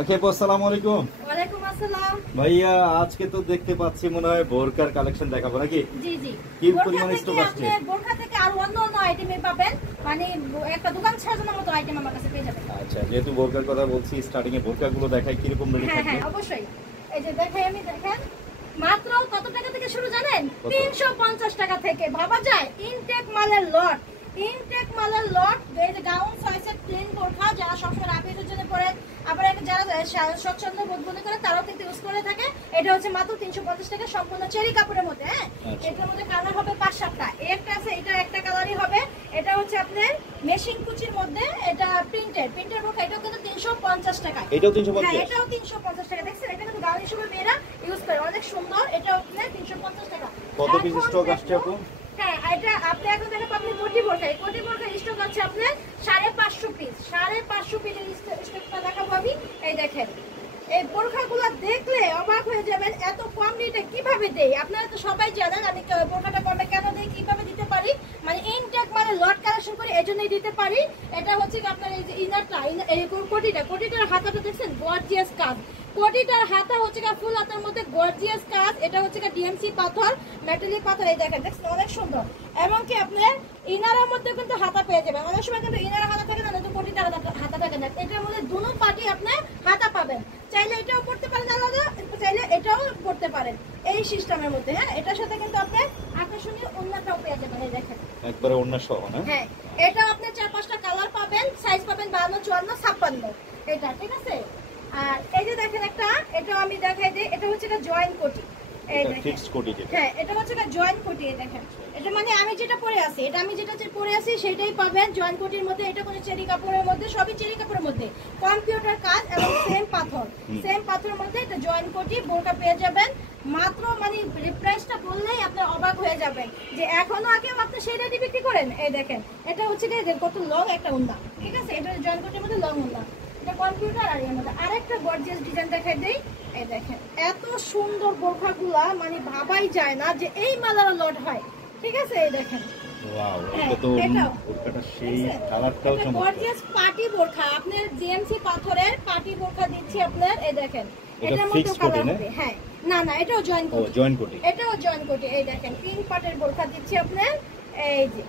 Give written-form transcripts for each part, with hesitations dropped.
ওকে, আসসালামু আলাইকুম। ওয়ালাইকুম আসসালাম ভাইয়া, আজকে তো দেখতে পাচ্ছি মনে হয় বোরকার কালেকশন দেখাবো নাকি? জি জি। কি পরিমাণ স্টক আসছে? আপনি বোরকা থেকে আর অন্য আইটেমে পাবেন, মানে একটা দোকান সাজানোর মতো আইটেম আমার কাছে পেয়ে যাবেন। আচ্ছা, যেহেতু বোরকার কথা বলছি, স্টার্টিং এ বোরকাগুলো দেখাই কি রকম রেটে হ্যাঁ থাকবে? হ্যাঁ অবশ্যই। এই যে দেখেন মাত্র কত টাকা থেকে শুরু জানেন? 350 টাকা থেকে। ভাবা যায় ইনটেক মালের লট, ইনটেক মালের লট। এই যে গাউন সাইজের প্লেন বোরকা যারা সবসময় রাফিজের জন্য পরে, আবার যারা স্বচ্ছন্দ বোধ মনে করে তারাও কিন্তু ইউজ করে থাকে। এটা হচ্ছে মাত্র 350 টাকা, সম্পূর্ণ চেরি কাপড়ের মধ্যে। হ্যাঁ, এটার মধ্যে কালার হবে 5-7টা। একটা আছে, এটা একটা কালারই হবে। এটা হচ্ছে আপনার মেশিন কুচির মধ্যে, এটা প্রিন্টের বোরকা। এটাও কিন্তু 350 টাকা। এটাও 350? হ্যাঁ, এটাও 350 টাকা। দেখছেন, এটা কিন্তু গাউন হিসেবে মেয়েরা ইউজ করে, অনেক সুন্দর। এটাও আপনার 350 টাকা। কত পিস স্টক আসছে আপু? হ্যাঁ, এটা আপনি এখন দেখেন আপনি কোটি বোরকা, এই কোটি বোরকা স্টক আছে আপনার 550 পিস। 550 পিসের স্টকটা দেখাবো আমি। এই দেখেন, এই বোরকাগুলো দেখলে অবাক হয়ে যাবেন, এত কম রেটে কিভাবে দেই। আপনারা তো সবাই জানেন আমি বোরকাটা কমে কেন দেই, কিভাবে দিতে পারি। মানে ইনটেক মানে লট কালেকশন করে এজন্যই দিতে পারি। এটা হচ্ছে কি আপনার এই যে ইনারটা, এই কোটিটার হাতাটা দেখছেন, গর্জিয়াস কাজ। কোটিটার হাতা হচ্ছে ফুল হাতার মধ্যে গর্জিয়াস কাজ। এটা হচ্ছে ডিএমসি পাথর, মেটালিক পাথর। এই দেখেন, দেখছেন অনেক সুন্দর। এমনকি আপনার ইনারের মধ্যে কিন্তু হাতা পেয়ে যাবেন। অনেক সময় কিন্তু ইনারের হাতা থাকে না, কিন্তু কোটিটার হাতা থাকে না। এটার মধ্যে দুনো পার্টি আপনার হাতা পাবেন। চাইলে এটাও করতে পারেন আলাদা, চাইলে এটাও করতে পারেন এই সিস্টেমের মধ্যে। হ্যাঁ, এটার সাথে কিন্তু আপনি আকর্ষণীয় ওড়নাটাও পেয়ে যাবেন। এই দেখেন, একবারে ওড়না সহ না? হ্যাঁ, এটা আপনি 4-5টা কালার পাবেন, সাইজ পাবেন 52, 54, 56। এটা ঠিক আছে। আর এই যে দেখেন একটা, এটা আমি দেখাই দিই। এটা হচ্ছে জয়েন্ট কোটি। এই দেখেন, ফিক্সড কোটি যেটা। হ্যাঁ, এটা হচ্ছে জয়েন্ট কোটি। এই দেখেন, এটা মানে আমি যেটা পরে আছি, এটা আমি যেটা পরে আছি সেটাই পাবেন জয়েন্ট কোটির মধ্যে। এটা কোনো চেরি কাপড়ের মধ্যে, সবই চেরি কাপড়ের মধ্যে, কম্পিউটার কাজ এবং সেম পাথরের মধ্যে এটা জয়েন্ট কোটি বোরকা পেয়ে যাবেন। মাত্র মানে প্রাইসটা বললেই আপনি অবাক হয়ে যাবেন যে এখনো আগে আপনি সেই রেটে বিক্রি করেন। এই দেখেন, এটা হচ্ছে কত লং একটা ওড়না, ঠিক আছে। এটা জয়েন্ট কোটির মধ্যে লং ওড়না, এটা কম্পিউটার। আর এর মধ্যে আরেকটা গর্জিয়াস ডিজাইন দেখাই দেই। এই দেখেন, এত সুন্দর বোরখাগুলা মানে ভাবাই যায় না যে এই মালার লট হয়, ঠিক আছে। এই দেখেন, ওয়াও, এটা তো বোরকাটা সেই কালারটাও চমৎকার। গর্জিয়াস পার্টি বোরখা, আপনার জিএমসি পাথরের পার্টি বোরখা দিচ্ছি আপনার। এই দেখেন, এটার মধ্যে কালার হবে। হ্যাঁ, না না, এটাও জয়েন্ট কোটি, এটাও জয়েন্ট কোটি। এই দেখেন, পিঙ্ক পাটের বোরখা দিচ্ছি আপনার। এই যে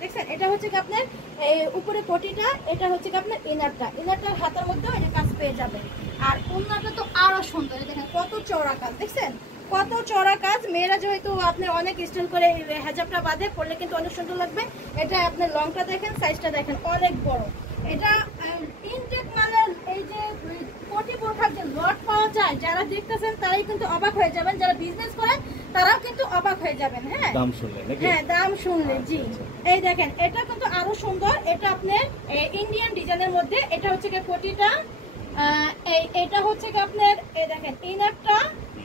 দেখছেন, এটা হচ্ছে কি আপনার এই উপরে কোটিটা, এটা হচ্ছে কি আপনার ইনারটার হাতের মধ্যে এটা কাজ পেয়ে যাবেন। আর ওড়নাটা তো আরো সুন্দর। দেখেন কত চওড়া কাজ, দেখছেন কত চওড়া কাজ। মেয়েরা যেহেতু আপনার অনেক স্টাইল করে হেজাবটা বাঁধে, পরলে কিন্তু অনেক সুন্দর লাগবে। এটা আপনার লংটা দেখেন, সাইজটা দেখেন অনেক বড়। এটা ইনটেক মালের এই যে কোটি বোরখার যে লট পাওয়া যায়, যারা দেখতেছেন তারাই কিন্তু অবাক হয়ে যাবেন, যারা বিজনেস করেন তারাও কিন্তু অবাক হয়ে যাবেন। হ্যাঁ, দাম শুনলে নাকি? হ্যাঁ, দাম শুনলে। জি, এই দেখেন, এটা কিন্তু আরো সুন্দর। এটা আপনার ইন্ডিয়ান ডিজাইনের মধ্যে। এটা হচ্ছে কি কোটিটা, এটা হচ্ছে কি আপনার এই দেখেন ইনারটা।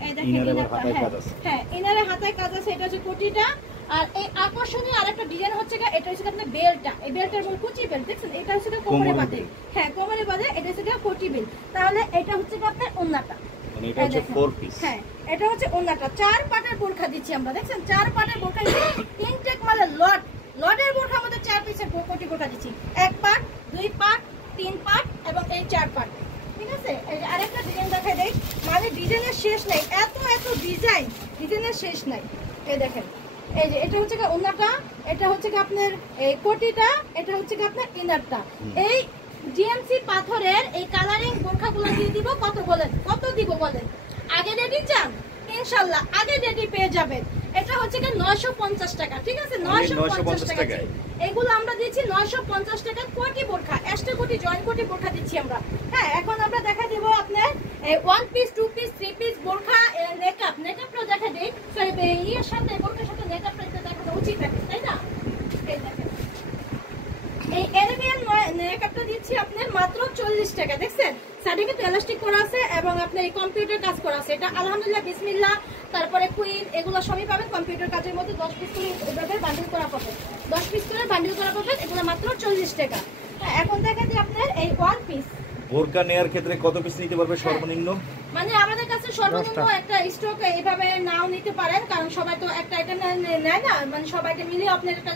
এই দেখেন ইনারটা, হ্যাঁ ইনারের হাতায় কাজ আছে। এটা হচ্ছে কোটিটা। আর এই আকর্ষণীয় আরেকটা ডিজাইন হচ্ছে এটা হচ্ছে আপনার বেলটা। এই বেলটার মধ্যে কুচি বেল, দেখছেন এটা হচ্ছে কোমরে বাঁধে। হ্যাঁ, কোমরে বাঁধে। এটা হচ্ছে কোটি বেল। তাহলে এটা হচ্ছে আপনার ওড়নাটা, মানে এটা হচ্ছে 4 পিস। হ্যাঁ, এটা হচ্ছে ওড়নাটা। 4 পাটের বোরখা দিচ্ছি আমরা, দেখছেন 4 পাটের বোরখা। ইনটেক মালের লটের বোরখা আমাদের 4 পিসের কোটি বোরখা দিচ্ছি। 1 পাট, 2 পাট, 3 পাট এবং এই 4 পাট, ঠিক আছে। এই যে আরেকটা ডিজাইন দেখাই দেই, মানে ডিজাইনের শেষ নাই, এত ডিজাইনের শেষ নাই। এই দেখেন, এই যে এটা হচ্ছে ওড়নাটা, এটা হচ্ছে আপনার এই কোটিটা, এটা হচ্ছে আপনার ইনারটা। এই জিএমসি পাথরের এই কালারিং বোরখাগুলো দিয়ে দিব। কত বলেন, কত দিব বলেন? আগে রেডি চান? ইনশাআল্লাহ আগে রেডি পেয়ে যাবেন। এটা হচ্ছে 950 টাকা, ঠিক আছে। 950 টাকা এগুলো আমরা দিচ্ছি। 950 টাকা কোটি বোরখা, এক্সট্রা কোটি জয়েন্ট কোটি বোরখা দিচ্ছি আমরা। হ্যাঁ, এখন আমরা দেখা দিব আপনার 1 পিস, 2 পিস, 3 পিস বোরখা। নেকআপটা দেখা দেই। এর সাথে বোরখার সাথে নেকআপটা দেখানো উচিত আছে, তাই না? এই দেখেন, এই এলিমিয়ান নেকআপটা দিচ্ছি আপনার মাত্র 40 টাকা। দেখছেন, সাইডে কিন্তু এলাস্টিক করা আছে এবং আপনার এই কম্পিউটার কাজ করা আছে। এটা আলহামদুলিল্লাহ, বিসমিল্লাহ, তারপরে কুইন, এগুলো সবই পাবেন কম্পিউটার কাজের মধ্যে। 10 পিস করে এভাবে বান্ডিল করা পাবেন, 10 পিস করে বান্ডিল করা পাবেন। এগুলো মাত্র 40 টাকা। হ্যাঁ, এখন দেখা যায় আপনার এই 1 পিস বোরকা নেয়ার ক্ষেত্রে কত পিস নিতে পারবে সর্বনিম্ন? মানে আমাদের কাছে সর্বনিম্ন একটা স্টক এইভাবে নাও নিতে পারেন, কারণ সবাই তো একটা আইটেম নেয় না, মানে সব আইটেম মিলিয়ে আপনার একটা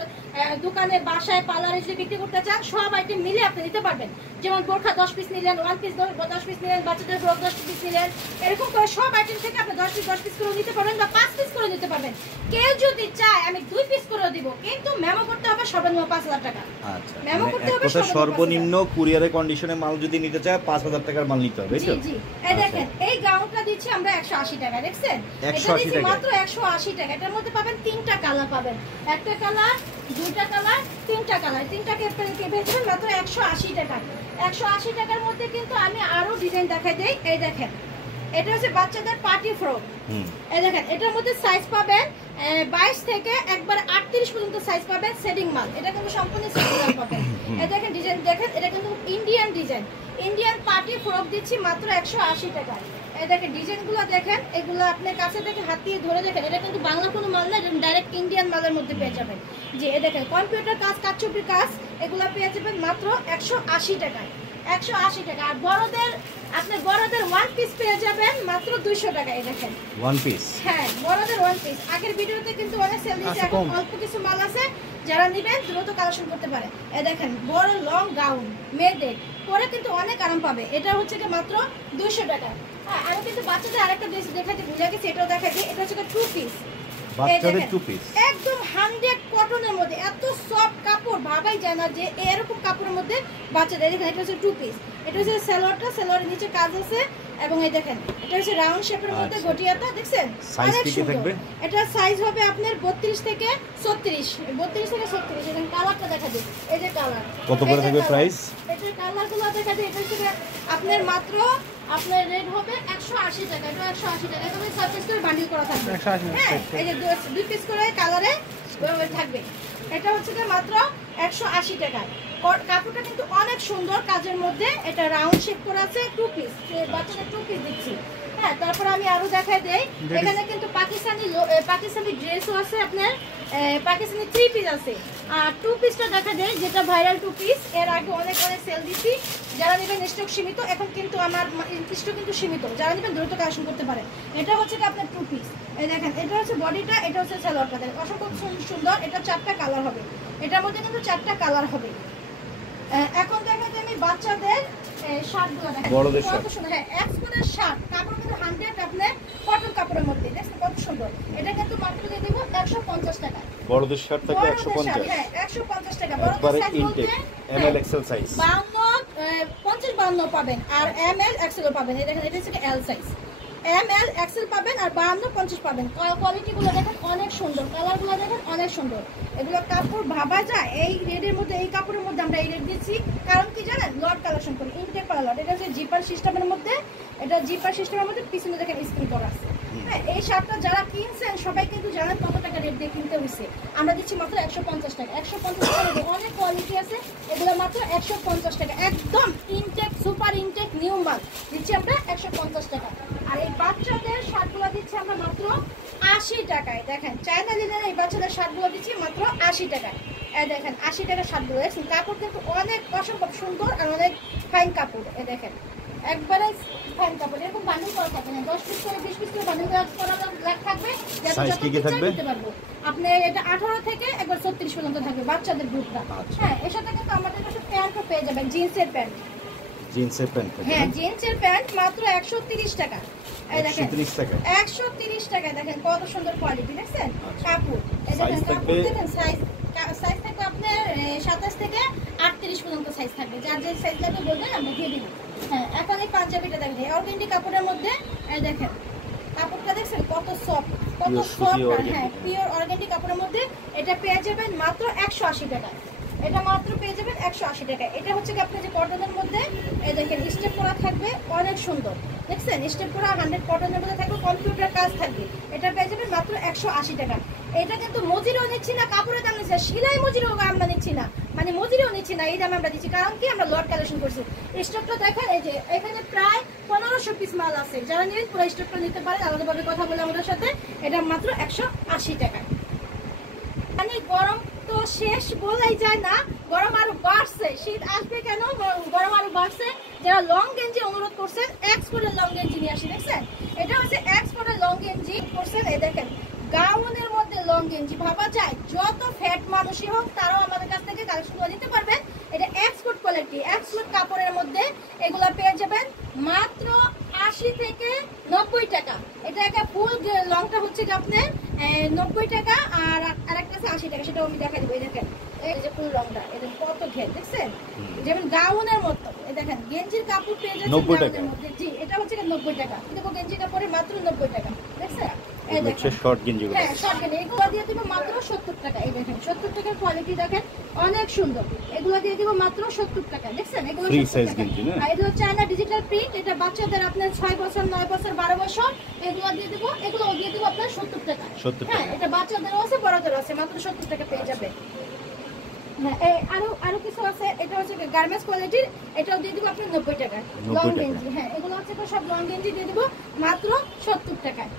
দোকানে বাসায় পার্লারে যদি বিক্রি করতে চান সব আইটেম মিলিয়ে আপনি নিতে পারবেন। যেমন বোরখা 10 পিস নিলেন, 1 পিস 10 পিস নিলেন, বাচ্চাদের ফ্রক 10 পিস নিলেন, এরকম করে সব আইটেম থেকে আপনি 10 পিস করে নিতে পারবেন বা 5 পিস করে নিতে পারবেন। কেউ যদি চায় আমি 2 পিস করে দিব, কিন্তু মেমো করতে হবে সর্বনিম্ন 5000 টাকা। আচ্ছা, মেমো করতে হবে সর্বনিম্ন কুরিয়ারে কন্ডিশনে মাল যদি নিতে চায় 5000 টাকার মাল নিতে হবে। জি জি, এই দেখেন এই গাউনটা দিচ্ছি আমরা 180 টাকা, দেখছেন? এটা দিচ্ছি মাত্র 180 টাকা। এটার মধ্যে পাবেন 3টা কালার পাবেন, একটা কালার, 2টা কালার, 3টা কালার, 3টাকে পেয়েছেন মাত্র 180 টাকা। 180 টাকার মধ্যে কিন্তু আমি আরো ডিজাইন দেখাই দেই। এই দেখেন, এটা হচ্ছে বাচ্চাদের পার্টি ফ্রক। এই দেখেন, এটার মধ্যে সাইজ পাবেন 22 থেকে একবার 38 পর্যন্ত সাইজ পাবেন, সেটিং মাল। এটা কিন্তু সম্পূর্ণ সেটিং মাল পাবেন। এই দেখেন ডিজাইন দেখেন, এটা কিন্তু Indian design, Indian party frock দিচ্ছি মাত্র 180 টাকা। এই দেখেন ডিজাইনগুলো দেখেন, এগুলো আপনি কাছে থেকে হাত দিয়ে ধরে দেখেন, এটা কিন্তু বাংলা কোনো মাল না, ডাইরেক্ট ইন্ডিয়ান মালের মধ্যে পেয়ে যাবেন। যে এই দেখেন কম্পিউটার কাজ, কারচুপি কাজ, এগুলো পেয়ে যাবেন মাত্র 180 টাকায়। 180 টাকা। আর বড়দের আপনি বড়দের 1 পিস পেয়ে যাবেন মাত্র 200 টাকা। এই দেখেন 1 পিস, হ্যাঁ বড়দের 1 পিস। আগের ভিডিওতে কিন্তু অনেক সেল দিয়েছে, এখন অল্প কিছু মাল আছে, যারা নেবেন দ্রুত কালেকশন করতে পারে। এই দেখেন বড় লং গাউন মেয়েদের পরে কিন্তু অনেক আরাম পাবে। এটা হচ্ছে কি মাত্র 200 টাকা। হ্যাঁ, আমি কিন্তু বাচ্চাদের আরেকটা ড্রেস দেখাতে ভুলে গেছি, এটাও দেখাচ্ছি। এটা হচ্ছে 2 পিস, বাচ্চাদের 2 পিস, একদম 100 কটনের মধ্যে, এত সফট কাপড় ভাবাই যায় না যে এরকম কাপড়ের মধ্যে বাচ্চাদের। দেখেন এটা হচ্ছে 2 পিস, এটা হচ্ছে সালোয়ারটা, সালোয়ারের নিচে কাজ আছে, এবং এই দেখেন এটা হচ্ছে রাউন্ড শেপের মধ্যে গটিয়াটা, দেখছেন? সাইজ কি থাকবে? এটা সাইজ হবে আপনার 32 থেকে 36, 32 থেকে 36। দেখেন কালারটা দেখা দিই, এই যে কালার। কত করে থাকবে প্রাইস? এটা কালারগুলো দেখা দিই, এটা হচ্ছে আপনার মাত্র আপনার রেট হবে 180 টাকা। এটা 180 টাকা, এটা 6 পিস করে বান্ডিল করা থাকবে। হ্যাঁ, এই যে 2 পিস করে কালারে থাকবে। এটা হচ্ছে মাত্র 180 টাকা। কাপড়টা কিন্তু অনেক সুন্দর কাজের মধ্যে, এটা রাউন্ড শেপ করা আছে, 2 পিস, বাচ্চাদের 2 পিস দিচ্ছি। হ্যাঁ, তারপর আমি আরো দেখাই দেই, এখানে কিন্তু পাকিস্তানি ড্রেসও আছে, আপনার পাকিস্তানি 3 পিস আছে। আর 2 পিসটা দেখা দেয়, যেটা ভাইরাল 2 পিস, এর আগে অনেক সেল দিচ্ছি। যারা নেবেন স্টক সীমিত, এখন কিন্তু আমার স্টক কিন্তু সীমিত, যারা নেবেন দ্রুত কালেকশন করতে পারে। এটা হচ্ছে আপনার 2 পিস। এই দেখেন এটা হচ্ছে বডিটা, এটা হচ্ছে সালোয়ারটা, দেখেন অসম্ভব সুন্দর। এটা 4টা কালার হবে, এটার মধ্যে কিন্তু 4টা কালার হবে। এখন দেখেন আমি বাচ্চাদের শার্টগুলো দেখেন, বড়দের শার্ট, কত সুন্দর। হ্যাঁ, এক্সপোর্টের শার্ট, কাপড় কিন্তু 100 আপনার কটন কাপড়ের মধ্যে, দেখেন কত সুন্দর। এটা কিন্তু মাত্র দিয়ে দেব 150 টাকা। বড়দের শার্ট থাকবে 150। হ্যাঁ, 150 টাকা। বড়দের সাইজ বলতে এমএল এক্সেল সাইজ 52 পাবেন, আর এমএল এক্সেলও পাবেন। এই দেখেন এটা হচ্ছে এল সাইজ, এমএল এক্সেল পাবেন, আর 52-50 পাবেন। কোয়ালিটিগুলো দেখেন অনেক সুন্দর, কালারগুলো দেখেন অনেক সুন্দর। এগুলো কাপড় ভাবা যায়, এই রেডের মধ্যে, এই কাপড়ের মধ্যে আমরা এই রেট দিচ্ছি, কারণ কি জানেন? লট কালেকশন করি, ইনটেক করা লট। এটা হচ্ছে জিপার সিস্টেমের মধ্যে, এটা জিপার সিস্টেমের মধ্যে পিছনে দেখেন স্ক্রিন করা আছে। হ্যাঁ, এই শার্টটা যারা কিনছেন সবাই কিন্তু জানেন কত টাকা রেট দিয়ে কিনতে হয়েছে। আমরা দিচ্ছি মাত্র 150 টাকা। 150 টাকা, অনেক কোয়ালিটি আছে, এগুলো মাত্র 150 টাকা। একদম ইনটেক, সুপার ইনটেক নিউ মাল দিচ্ছি আমরা 150 টাকা। আর এই বাচ্চাদের শার্টগুলো দিচ্ছি আমরা মাত্র 80 টাকায়। দেখেন চায়না লিনেন এই বাচ্চাদের শার্টগুলো দিচ্ছি মাত্র 80 টাকায়। দেখেন 80 টাকার শার্টগুলো, দেখছেন কাপড় কিন্তু অনেক অসম্ভব সুন্দর আর অনেক ফাইন কাপড়। দেখেন একবারে ফাইন কাপড়, এরকম বান্ডিল করা থাকবে না, 10 পিস করে 20 পিস করে বান্ডিল করা থাকবে। সাইজ কি থাকবে? আপনি এটা 18 থেকে একবার 36 পর্যন্ত থাকবে বাচ্চাদের গ্রুপটা। হ্যাঁ, এর সাথে কিন্তু আমাদের কাছে প্যান্টও পেয়ে যাবেন, জিন্সের প্যান্ট। জিন্সের প্যান্ট, হ্যাঁ জিন্সের প্যান্ট মাত্র 130 টাকা। এই দেখেন 130 টাকা, 130 টাকা। দেখেন কত সুন্দর কোয়ালিটি, দেখছেন কাপড়। এই দেখেন কাপড় দেখেন, সাইজ থাকবে আপনার 27 থেকে 38 পর্যন্ত সাইজ থাকবে, যার যে সাইজ লাগবে বলবেন আমরা দিয়ে দিব। হ্যাঁ, এখন এই পাঞ্জাবিটা দেখেন অর্গানডি কাপড়ের মধ্যে। এই দেখেন কাপড়টা দেখছেন কত সফট, কত সফট। হ্যাঁ, পিওর অর্গানডি কাপড়ের মধ্যে এটা পেয়ে যাবেন মাত্র 180 টাকা। এটা মাত্র পেয়ে যাবেন 180 টাকা। এটা হচ্ছে কি আপনার যে কটনের মধ্যে, এই দেখেন স্টেপ করা থাকবে, অনেক সুন্দর, দেখছেন স্টেপ করা 100 কটনের মধ্যে থাকবে, কম্পিউটার কাজ থাকবে। এটা পেয়ে যাবেন মাত্র 180 টাকা। এটা কিন্তু মজুরিও নিচ্ছি না, কাপড়ের দাম নিচ্ছি না, সেলাই মজুরিও আমরা নিচ্ছি না, মানে মজুরিও নিচ্ছি না, এই দামে আমরা দিচ্ছি। কারণ কি আমরা লট কালেকশন করছি। স্টকটা দেখেন, এই যে এখানে প্রায় 1500 পিস মাল আছে, যারা নেবেন পুরো স্টকটা নিতে পারেন, আলাদাভাবে কথা বলে আমাদের সাথে। এটা মাত্র 180 টাকা। মানে গরম তো শেষ বলাই যায় না, গরম আরো বাড়ছে, শীত আসবে কেন, গরম আরো বাড়ছে। যারা লং গেঞ্জি অনুরোধ করছেন, এক্সপোর্টের লং গেঞ্জি নিয়ে আসি। দেখছেন এটা হচ্ছে এক্সপোর্টের লং গেঞ্জি করছেন। এই দেখেন গাউনের মধ্যে লং গেঞ্জি, ভাবা যায় যত ফ্যাট মানুষই হোক তারাও আমাদের কাছ থেকে কালেকশন করে দিতে পারবেন। এটা এক্সপোর্ট কোয়ালিটি, এক্সপোর্ট কাপড়ের মধ্যে এগুলা পেয়ে যাবেন মাত্র 80 থেকে 90 টাকা। এটা একটা ফুল লংটা হচ্ছে কি আপনার 90 টাকা, আর আরেকটা আছে 80 টাকা, সেটাও আমি দেখাই দেবো। এই দেখেন এই যে ফুল লংটা, এটা কত ঘের দেখছেন, যেমন গাউনের মতো। এই দেখেন গেঞ্জির কাপড় পেয়ে যাচ্ছে 90 টাকা। গাউনের মধ্যে। জি এটা হচ্ছে 90 টাকা, কিন্তু গেঞ্জিটা পরে মাত্র 90 টাকা। দেখছেন এই হচ্ছে দেখেন শর্ট গেঞ্জি। হ্যাঁ শর্ট গেঞ্জি, এগুলো দিয়ে দিব মাত্র 70 টাকা। এই দেখেন 70 টাকার কোয়ালিটি দেখেন অনেক সুন্দর, এগুলো দিয়ে দিব মাত্র 70 টাকা। দেখছেন এগুলো ফ্রি 70 সাইজ টাকা। গেঞ্জি না? আর এগুলো চায়না ডিজিটাল প্রিন্ট, এটা বাচ্চাদের আপনার 6 বছর 9 বছর 12 বছর এগুলো দিয়ে দিব, এগুলো দিয়ে দিব আপনার 70 টাকা। 70 হ্যাঁ টাকা। এটা বাচ্চাদেরও আছে বড়দেরও আছে, মাত্র 70 টাকা পেয়ে যাবে। হ্যাঁ আরো কিছু আছে, এটা হচ্ছে গার্মেন্টস কোয়ালিটির, এটাও দিয়ে দিব আপনার 90 টাকা 90 লং টাকা। গেঞ্জি। হ্যাঁ এগুলো হচ্ছে সব লং গেঞ্জি দিয়ে দিব মাত্র 70 টাকায়।